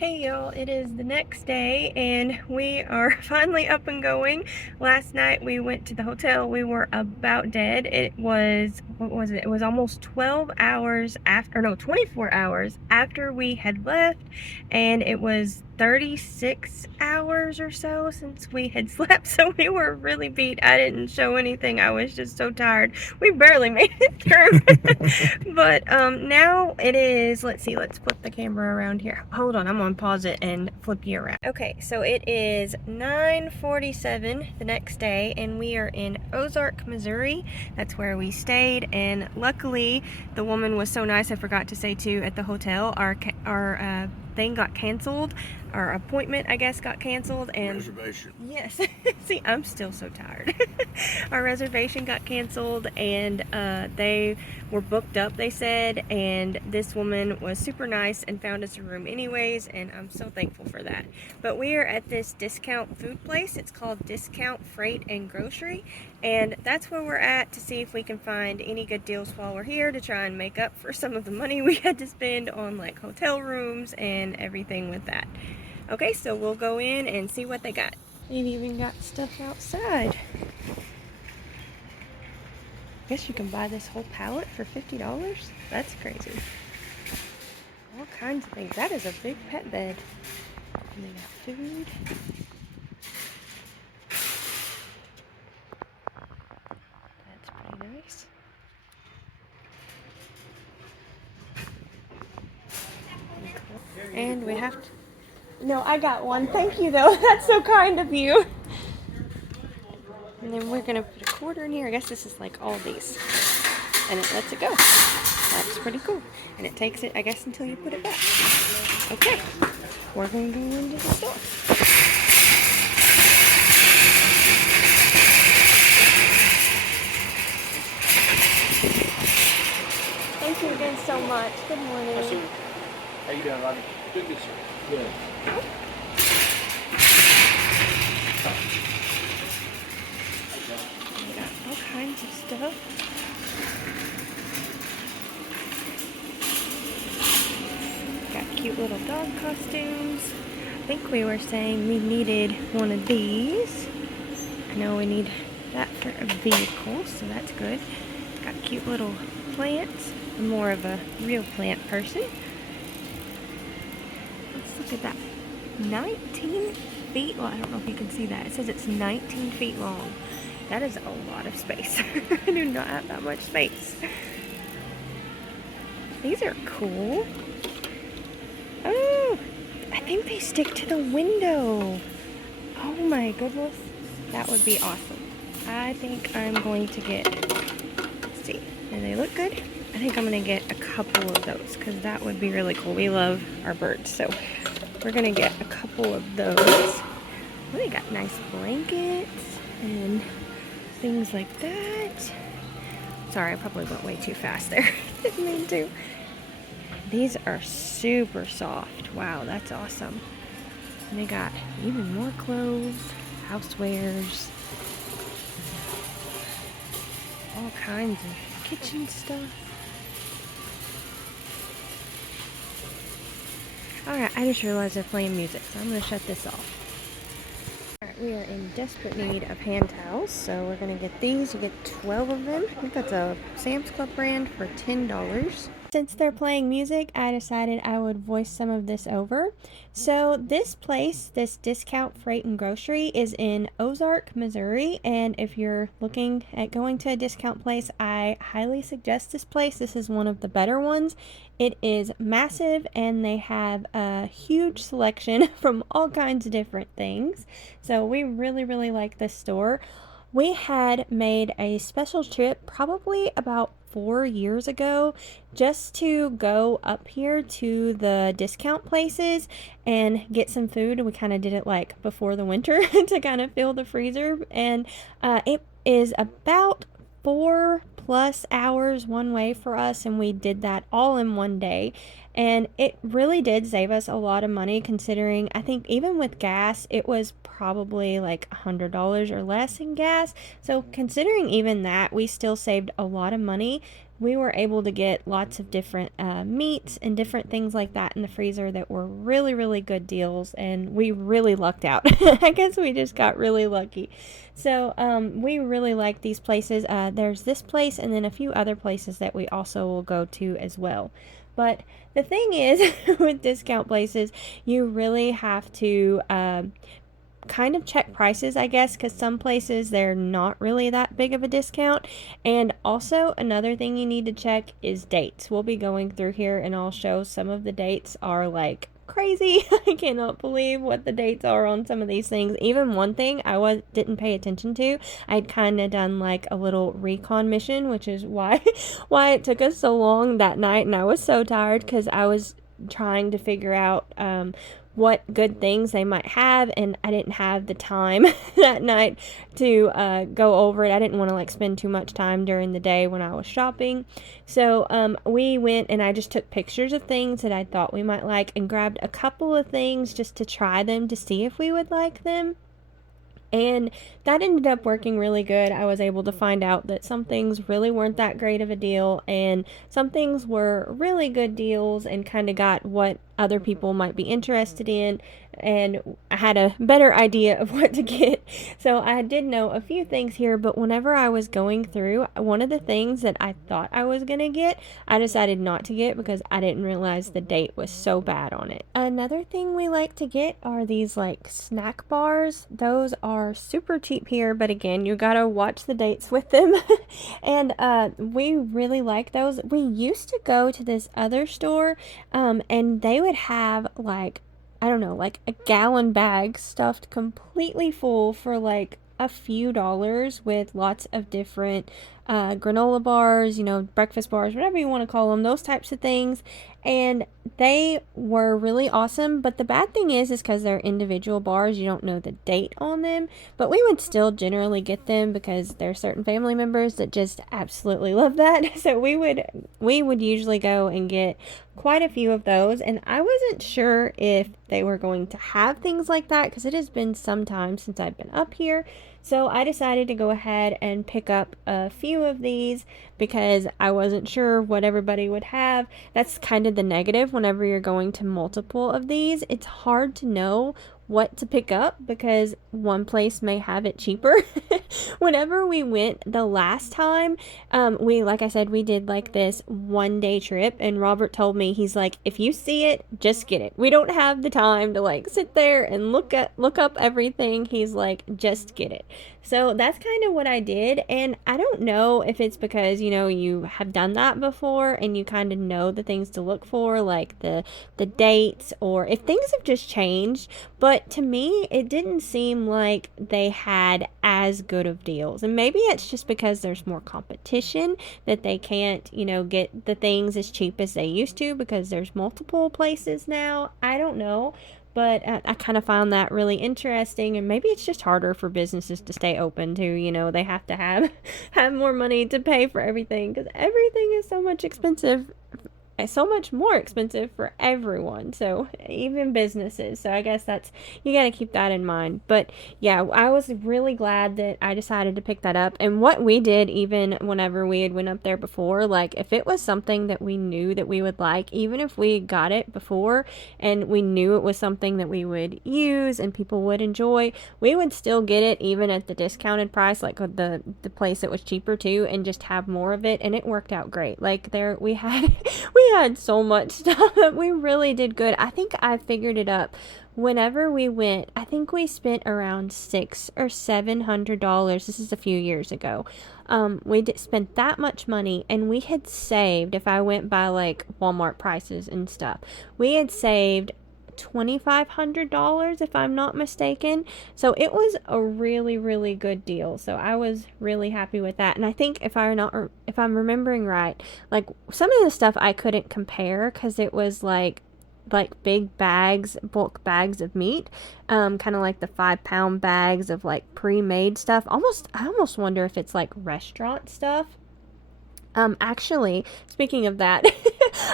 Hey y'all, it is the next day and we are finally up and going. Last night we went to the hotel. We were about dead. It was, what was it? It was almost 12 hours after, no, 24 hours after we had left, and it was 36 hours or so since we had slept, so we were really beat. I didn't show anything. I was just so tired. We barely made it through. But now it is, let's see, let's flip the camera around here. Hold on, I'm gonna pause it and flip you around. Okay, so it is 9:47 the next day and we are in Ozark, Missouri. That's where we stayed, and luckily the woman was so nice. I forgot to say too, at the hotel our thing got canceled. Our appointment, I guess, got canceled, and reservation. yes. See, I'm still so tired. Our reservation got canceled, and they were booked up, they said, and this woman was super nice and found us a room anyways, and I'm so thankful for that. But we are at this discount food place. It's called Discount Freight and Grocery, and that's where we're at to see if we can find any good deals while we're here to try and make up for some of the money we had to spend on like hotel rooms and everything with that. Okay, so we'll go in and see what they got. They've even got stuff outside. Guess you can buy this whole pallet for $50. That's crazy. All kinds of things. That is a big pet bed. And they got food. That's pretty nice. And we have to... No, I got one. Thank you, though. That's so kind of you. And then we're going to put a quarter in here. I guess this is like all these. And it lets it go. That's pretty cool. And it takes it, I guess, until you put it back. Okay. We're going to go into the store. Thank you again so much. Good morning. How you doing, Robbie? Good, sir. Good. We got all kinds of stuff. Got cute little dog costumes. I think we were saying we needed one of these. I know we need that for a vehicle, so that's good. Got cute little plants. I'm more of a real plant person. Let's look at that. 19 feet long. I don't know if you can see that. It says it's 19 feet long. That is a lot of space. I do not have that much space. These are cool. Oh, I think they stick to the window. Oh my goodness. That would be awesome. I think I'm going to get, let's see, do they look good? I think I'm going to get a couple of those because that would be really cool. We love our birds, so we're going to get a couple of those. Oh, they got nice blankets and things like that. Sorry, I probably went way too fast there. Didn't mean to. These are super soft. Wow, that's awesome. And they got even more clothes, housewares, all kinds of kitchen stuff. Alright, I just realized they're playing music, so I'm going to shut this off. Alright, we are in desperate need of hand towels, so we're going to get these. You get 12 of them. I think that's a Sam's Club brand for $10. Since they're playing music, I decided I would voice some of this over. So this place, this Discount Freight and Grocery, is in Ozark, Missouri, and if you're looking at going to a discount place, I highly suggest this place. This is one of the better ones. It is massive, and they have a huge selection from all kinds of different things. So we really, really like this store. We had made a special trip probably about 4 years ago just to go up here to the discount places and get some food. We kind of did it like before the winter to kind of fill the freezer, and it is about 4+ hours one way for us, and we did that all in one day, and it really did save us a lot of money, considering I think even with gas it was probably like $100 or less in gas. So considering even that, we still saved a lot of money. we were able to get lots of different meats and different things like that in the freezer that were really, really good deals, and we really lucked out. I guess we just got really lucky. So we really like these places. There's this place and then a few other places that we also will go to as well. But the thing is, with discount places, you really have to kind of check prices, I guess, because some places they're not really that big of a discount. And also, another thing you need to check is dates. We'll be going through here and I'll show some of the dates are like crazy. I cannot believe what the dates are on some of these things. Even one thing I didn't pay attention to. I'd kind of done like a little recon mission, which is why it took us so long that night, and I was so tired because I was trying to figure out what good things they might have, and I didn't have the time that night to go over it. I didn't want to like spend too much time during the day when I was shopping. So we went and I just took pictures of things that I thought we might like and grabbed a couple of things just to try them to see if we would like them. And that ended up working really good. I was able to find out that some things really weren't that great of a deal, and some things were really good deals and kind of got what other people might be interested in. And I had a better idea of what to get. So I did know a few things here, but whenever I was going through, one of the things that I thought I was going to get, I decided not to get because I didn't realize the date was so bad on it. Another thing we like to get are these like snack bars. Those are super cheap here, but again, you gotta watch the dates with them. And we really like those. We used to go to this other store and they would have like, I don't know, like a gallon bag stuffed completely full for like a few dollars with lots of different granola bars, breakfast bars, whatever you want to call them, those types of things. And they were really awesome. But the bad thing is because they're individual bars, you don't know the date on them. But we would still generally get them because there are certain family members that just absolutely love that. So we would usually go and get quite a few of those. And I wasn't sure if they were going to have things like that because it has been some time since I've been up here. So I decided to go ahead and pick up a few of these because I wasn't sure what everybody would have. That's kind of the negative whenever you're going to multiple of these. It's hard to know what to pick up because one place may have it cheaper. Whenever we went the last time, like I said, we did like this 1-day trip, and Robert told me, he's like, if you see it, just get it. We don't have the time to like sit there and look up everything. He's like, just get it. So that's kind of what I did, and I don't know if it's because, you have done that before and you kind of know the things to look for, like the dates, or if things have just changed, but to me, it didn't seem like they had as good of deals, and maybe it's just because there's more competition that they can't, get the things as cheap as they used to because there's multiple places now. I don't know. But I kind of found that really interesting, and maybe it's just harder for businesses to stay open too. They have to have more money to pay for everything because everything is so much expensive, so much more expensive for everyone, so even businesses. So I guess you got to keep that in mind. But yeah, I was really glad that I decided to pick that up. And what we did, even whenever we had went up there before, like if it was something that we knew that we would like, even if we got it before and we knew it was something that we would use and people would enjoy, we would still get it even at the discounted price, like the place that was cheaper too, and just have more of it. And it worked out great. Like we had so much stuff. We really did good. I think I figured it up. Whenever we went, I think we spent around $600 or $700. This is a few years ago. We spent that much money, and we had saved, if I went by like Walmart prices and stuff, we had saved $2,500 if I'm not mistaken. So it was a really, really good deal. So I was really happy with that. And I think if I'm remembering right, like some of the stuff I couldn't compare because it was like big bags, bulk bags of meat, kind of like the 5-pound bags of like pre-made stuff. I almost wonder if it's like restaurant stuff. Actually, speaking of that,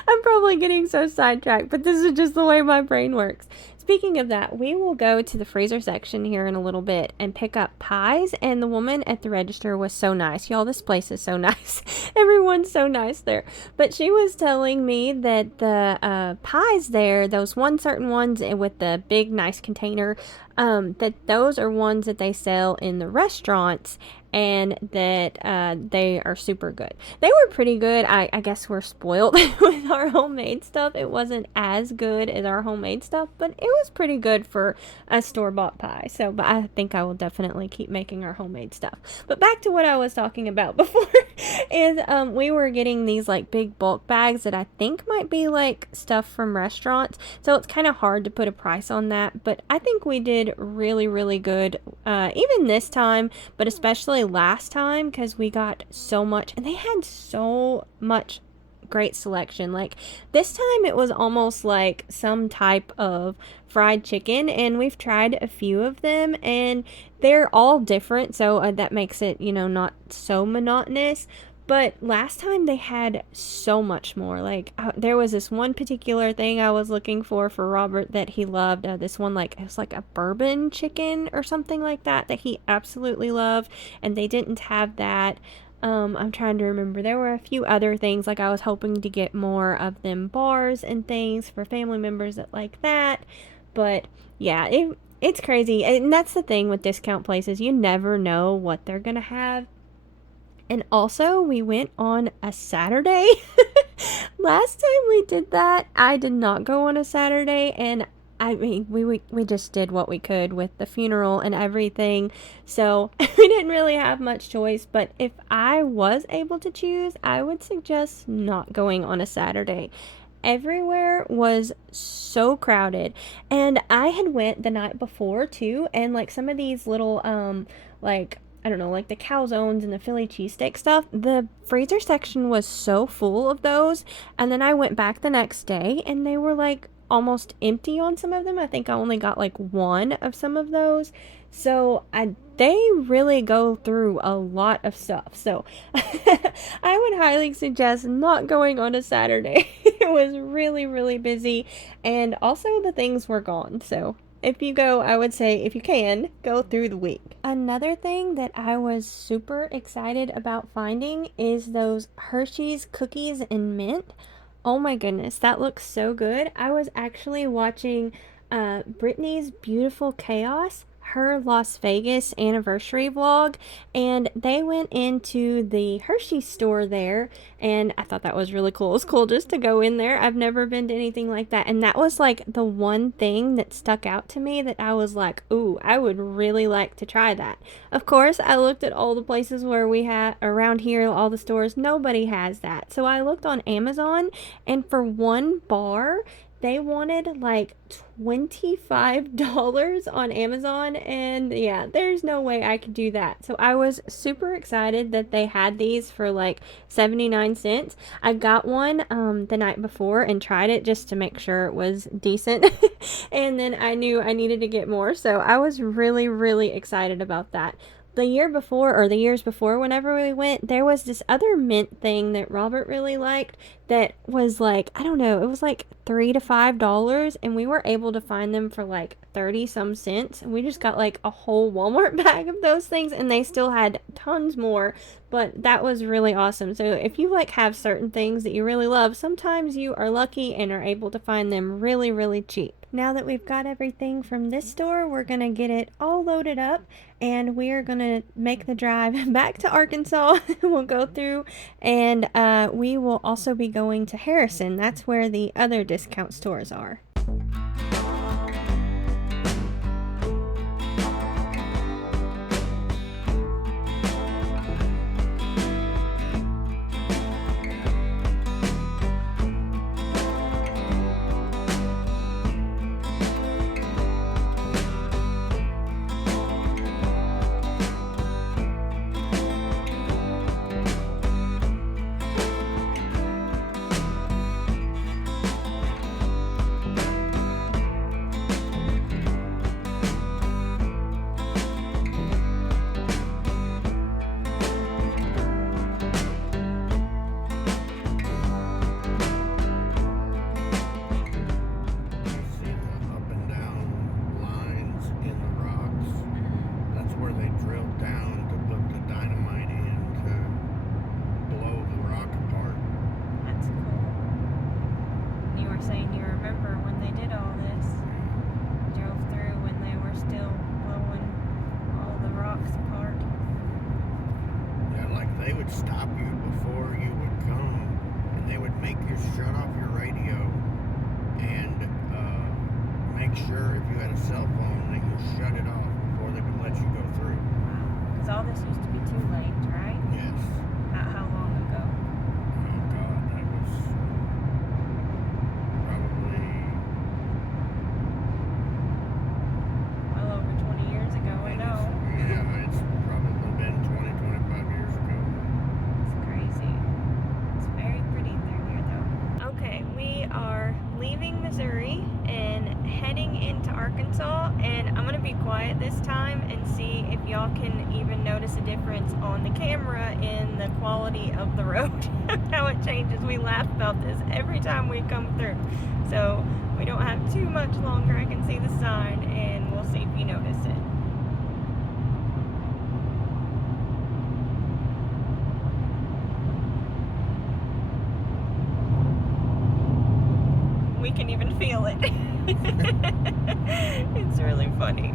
I'm probably getting so sidetracked, but this is just the way my brain works. Speaking of that, we will go to the freezer section here in a little bit and pick up pies. And the woman at the register was so nice. Y'all, this place is so nice. Everyone's so nice there. But she was telling me that the pies there, those certain ones with the big nice container, that those are ones that they sell in the restaurants, and that they are super good. They were pretty good. I guess we're spoiled with our homemade stuff. It wasn't as good as our homemade stuff, but it was pretty good for a store-bought pie. So, but I think I will definitely keep making our homemade stuff. But back to what I was talking about before is we were getting these like big bulk bags that I think might be like stuff from restaurants. So it's kind of hard to put a price on that, but I think we did really, really good even this time, but especially last time, because we got so much, and they had so much great selection. Like this time it was almost like some type of fried chicken, and we've tried a few of them and they're all different, so that makes it, you know, not so monotonous. But last time they had so much more. Like there was this one particular thing I was looking for Robert that he loved. This one, like, it was like a bourbon chicken or something like that he absolutely loved. And they didn't have that. I'm trying to remember. There were a few other things. Like I was hoping to get more of them bars and things for family members that like that. But yeah, it's crazy. And that's the thing with discount places. You never know what they're going to have. And also, we went on a Saturday. Last time we did that, I did not go on a Saturday, and I mean, we just did what we could with the funeral and everything, so we didn't really have much choice. But if I was able to choose, I would suggest not going on a Saturday. Everywhere was so crowded, and I had went the night before too, and like some of these little like, I don't know, like the calzones and the Philly cheesesteak stuff, the freezer section was so full of those. And then I went back the next day and they were like almost empty on some of them. I think I only got like one of some of those. So they really go through a lot of stuff. So I would highly suggest not going on a Saturday. It was really, really busy. And also the things were gone. So if you go, I would say, if you can, go through the week. Another thing that I was super excited about finding is those Hershey's cookies and mint. Oh my goodness, that looks so good. I was actually watching Brittany's Beautiful Chaos, her Las Vegas anniversary vlog, and they went into the Hershey store there, and I thought that was really cool. It was cool just to go in there. I've never been to anything like that, and that was like the one thing that stuck out to me that I was like, ooh, I would really like to try that. Of course, I looked at all the places where we had around here, all the stores, nobody has that. So I looked on Amazon, and for one bar, they wanted like $25 on Amazon, and yeah, there's no way I could do that. So I was super excited that they had these for like 79 cents. I got one the night before and tried it just to make sure it was decent. And then I knew I needed to get more, so I was really, really excited about that. The year before, or the years before, whenever we went, there was this other mint thing that Robert really liked that was like, I don't know, it was like $3 to $5, and we were able to find them for like 30 some cents, and we just got like a whole Walmart bag of those things, and they still had tons more. But that was really awesome. So if you like have certain things that you really love, sometimes you are lucky and are able to find them really, really cheap. Now that we've got everything from this store, we're gonna get it all loaded up, and we are gonna make the drive back to Arkansas. We'll go through, and we will also be going to Harrison. That's where the other discount stores are. make sure if you had a cell phone, they could shut it off before they would let you go through. Because all this used to be 2 lanes, right? Yes. How long ago? Oh God, that was probably Well over 20 years ago, I know. Yeah, it's probably been 20, 25 years ago. It's crazy. It's very pretty through here, though. Okay, we are leaving Missouri and heading into Arkansas, and I'm gonna be quiet this time and see if y'all can even notice a difference on the camera in the quality of the road. How it changes. We laugh about this every time we come through. So we don't have too much longer. I can see the sign, and we'll see if you notice it. We can even feel it. It's really funny.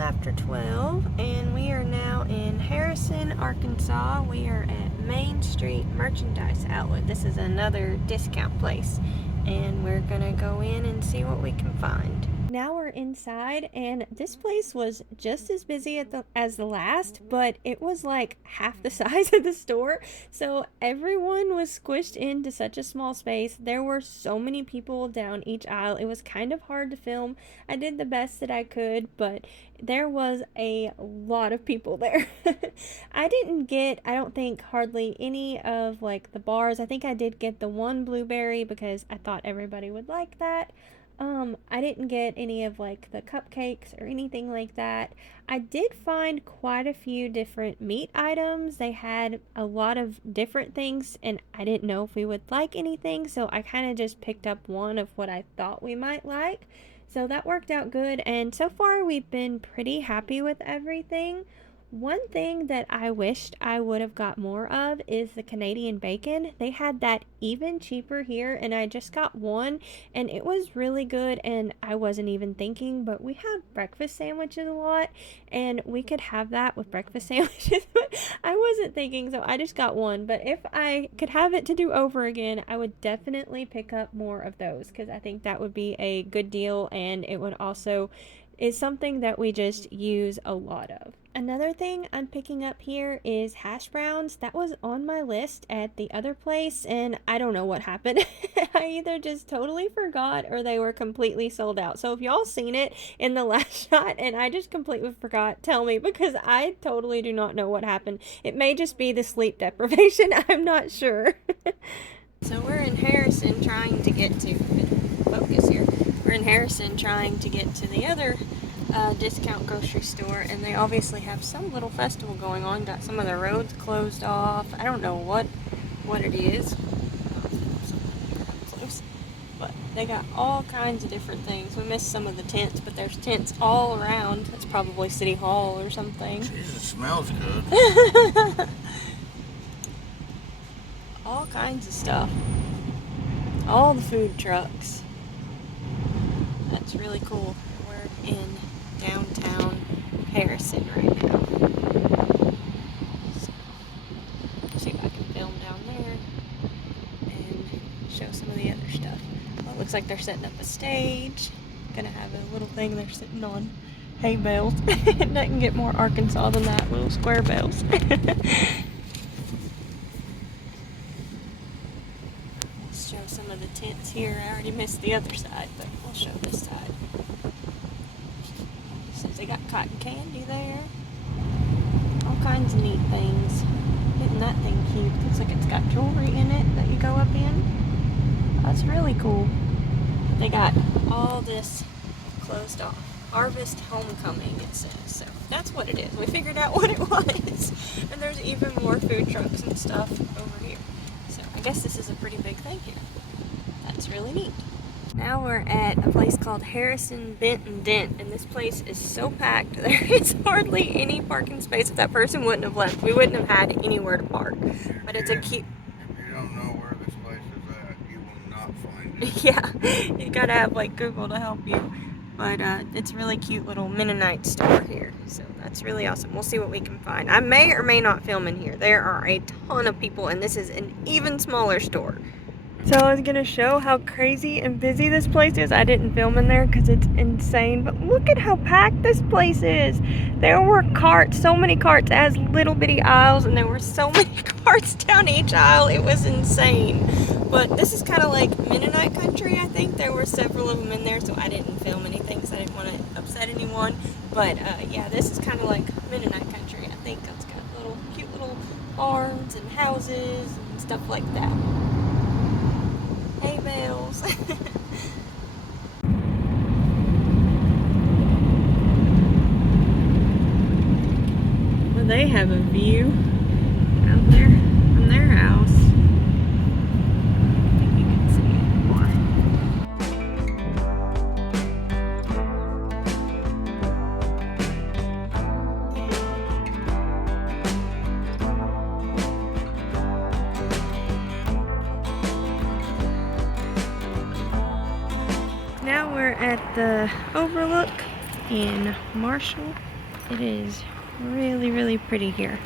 After 12, and we are now in Harrison, Arkansas. We are at Main Street Merchandise Outlet. This is another discount place, and we're gonna go in and see what we can find. Now we're inside, and this place was just as busy as the last, but it was like half the size of the store, so everyone was squished into such a small space. There were so many people down each aisle. It was kind of hard to film. I did the best that I could, but there was a lot of people there. I didn't get, I don't think, hardly any of like the bars. I think I did get the one blueberry because I thought everybody would like that. I didn't get any of like the cupcakes or anything like that. I did find quite a few different meat items. They had a lot of different things, and I didn't know if we would like anything, so I kind of just picked up one of what I thought we might like. So that worked out good, and so far we've been pretty happy with everything. One thing that I wished I would have got more of is the Canadian bacon. They had that even cheaper here, and I just got one, and it was really good, and I wasn't even thinking, but we have breakfast sandwiches a lot, and we could have that with breakfast sandwiches, but I wasn't thinking, so I just got one. But if I could have it to do over again, I would definitely pick up more of those, because I think that would be a good deal, and it would also is something that we just use a lot of. Another thing I'm picking up here is hash browns. That was on my list at the other place, and I don't know what happened. I either just totally forgot or they were completely sold out. So if y'all seen it in the last shot and I just completely forgot, tell me, because I totally do not know what happened. It may just be the sleep deprivation. I'm not sure. So we're in Harrison trying to get to, focus here. We're in Harrison trying to get to the other discount grocery store, and they obviously have some little festival going on. Got some of the roads closed off. I don't know what it is. Close. But they got all kinds of different things. We missed some of the tents, but there's tents all around. That's probably City Hall or something. Jeez, it smells good. All kinds of stuff. All the food trucks. That's really cool. We're in downtown Harrison right now. So, see if I can film down there and show some of the other stuff. Well, it looks like they're setting up a stage. Gonna have a little thing they're sitting on. Hay bales. It doesn't get more Arkansas than that. Little square bales. Show some of the tents here. I already missed the other side, but we'll show this side. Says they got cotton candy there. All kinds of neat things. Isn't that thing cute? Looks like it's got jewelry in it that you go up in. That's really cool. They got all this closed off. Harvest Homecoming, it says. So that's what it is. We figured out what it was. And there's even more food trucks and stuff over here. So I I guess this is a pretty big thing here. That's really neat. Now we're at a place called Harrison Bent and Dent, and this place is so packed. There is hardly any parking space. If that person wouldn't have left, we wouldn't have had anywhere to park. But it's a cute... If you don't know where this place is at, you will not find it. Yeah, you gotta have like Google to help you. But it's a really cute little Mennonite store here. So that's really awesome. We'll see what we can find. I may or may not film in here. There are a ton of people, and this is an even smaller store. So I was gonna show how crazy and busy this place is. I didn't film in there because it's insane, but look at how packed this place is. There were carts, so many carts. It has little bitty aisles, and there were so many carts down each aisle. It was insane. But this is kind of like Mennonite country, I think. There were several of them in there, so I didn't film anything because I didn't want to upset anyone. But yeah, this is kind of like Mennonite country, I think. It's got little cute little barns and houses and stuff like that. Hay bales. Well, they have a view out there from their house. I think you can see it more. Now we're at the overlook in Marshall. It is really, really pretty here.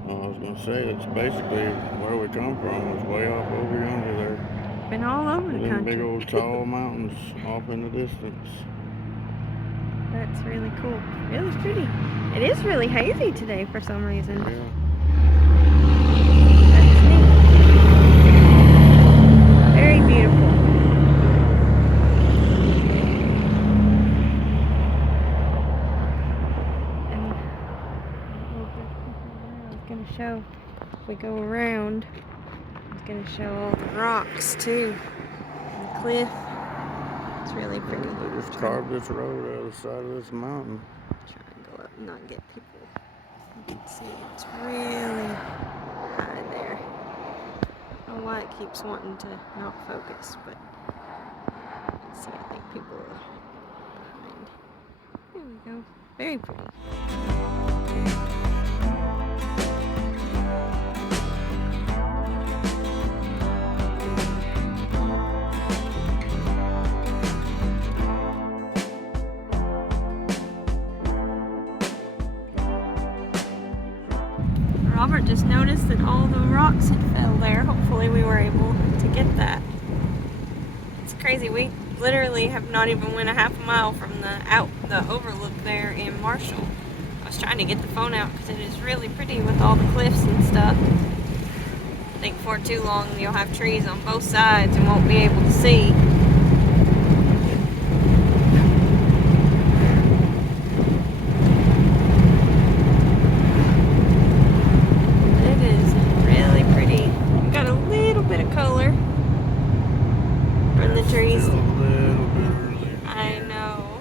I was going to say, it's basically where we come from, is way off over yonder there. Been all over the Them country. big old tall mountains off in the distance. That's really cool. Really pretty. It is really hazy today for some reason. Yeah. That's neat. Very beautiful. And I was going to show, if we go around, I was going to show all the rocks too. And the cliff. It's really pretty. They just carved this road out of the side of this mountain. Try and go up and not get people. You can see it's really high there. I don't know why it keeps wanting to not focus, but you can see, I think people are behind. There we go. Very pretty. Robert just noticed that all the rocks had fell there. Hopefully we were able to get that. It's crazy. We literally have not even went a half a mile from the overlook there in Marshall. I was trying to get the phone out because it is really pretty with all the cliffs and stuff. I think for too long you'll have trees on both sides and won't be able to see. Trees. I know.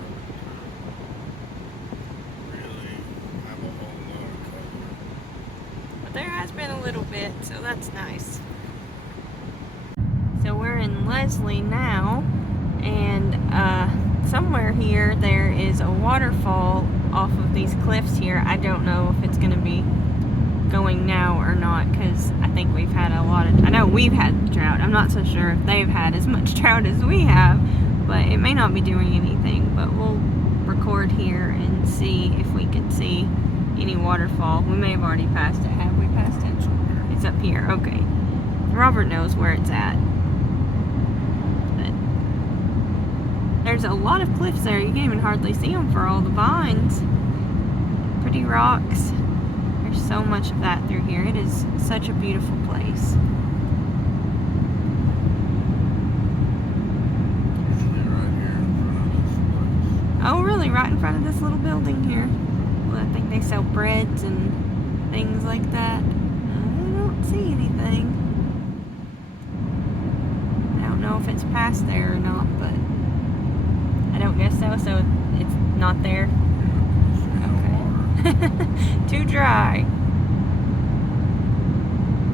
Really have a whole lot of color. But there has been a little bit, so that's nice. So we're in Leslie now, and somewhere here there is a waterfall off of these cliffs here. I don't know if it's going to be going now or not, because I think we've had a lot of, I know we've had trout. I'm not so sure if they've had as much trout as we have, but it may not be doing anything. But we'll record here and see if we can see any waterfall. We may have already passed it. Have we passed it? It's up here. Okay. Robert knows where it's at. But there's a lot of cliffs there. You can't even hardly see them for all the vines. Pretty rocks. There's so much of that through here. It is such a beautiful place. Oh, really? Right in front of this little building here? Well, I think they sell breads and things like that. I don't see anything. I don't know if it's past there or not, but I don't guess so. So it's not there. Okay. Too dry.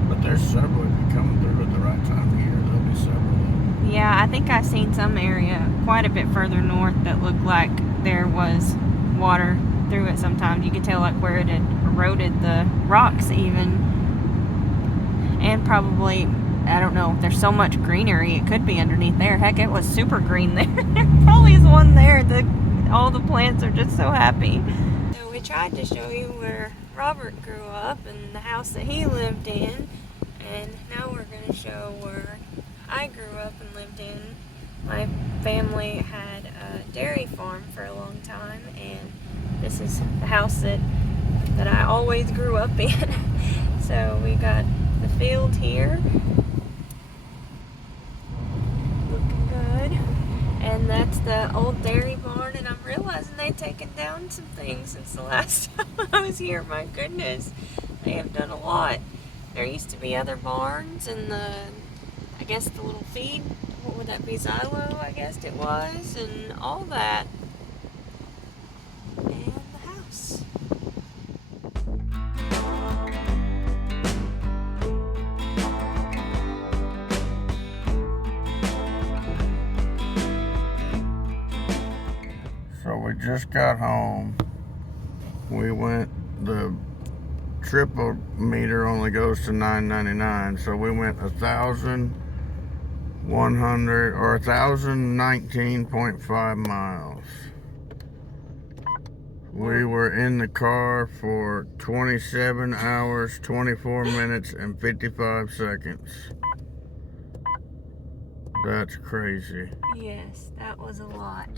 But there's several if you come through at the right time of year. There'll be several of them. Yeah, I think I've seen some area quite a bit further north that looked like there was water through it sometimes. You could tell like where it had eroded the rocks even. And probably, I don't know, there's so much greenery, it could be underneath there. Heck, it was super green there. There probably is one there. All the plants are just so happy. So we tried to show you where Robert grew up and the house that he lived in. And now we're going to show where I grew up and lived in. My family had a dairy farm for a long time, and this is the house that I always grew up in. So we got the field here. Looking good. And that's the old dairy barn, and I'm realizing they've taken down some things since the last time I was here. My goodness, they have done a lot. There used to be other barns and I guess the little feed, what would that be, silo, I guess it was, and all that. And the house. So we just got home. We went, the triple meter only goes to $9.99, so we went 1,100 or 1,019.5 miles. We were in the car for 27 hours, 24 minutes, and 55 seconds. That's crazy. Yes, that was a lot.